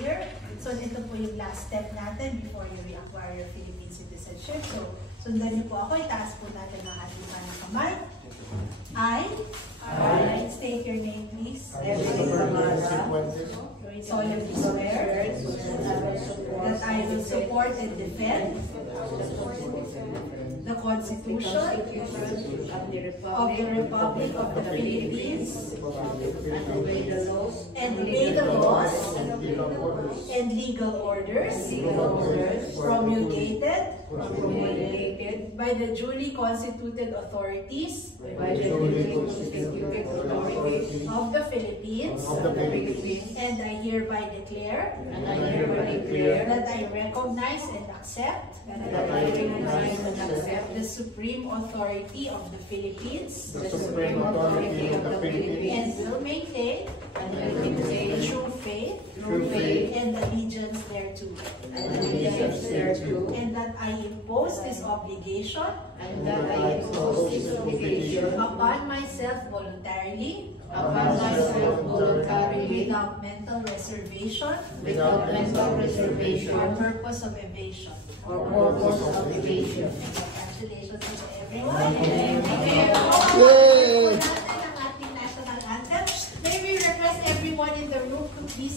year. So ito po yung last step natin before you reacquire your Philippine citizenship. So sundan niyo po ako, itaas po natin ang ating kanang kamay. I state your name please. Solemnly swear that I will support and defend the Constitution of the Republic of the Philippines and obey the laws and legal orders promulgated by the duly constituted authorities of the Philippines, and I hereby declare that I recognize and accept the supreme authority of the Philippines and will maintain true faith and allegiance thereto, and that I impose this obligation upon myself voluntarily without mental reservation or purpose of evasion. Congratulations to everyone. Thank you.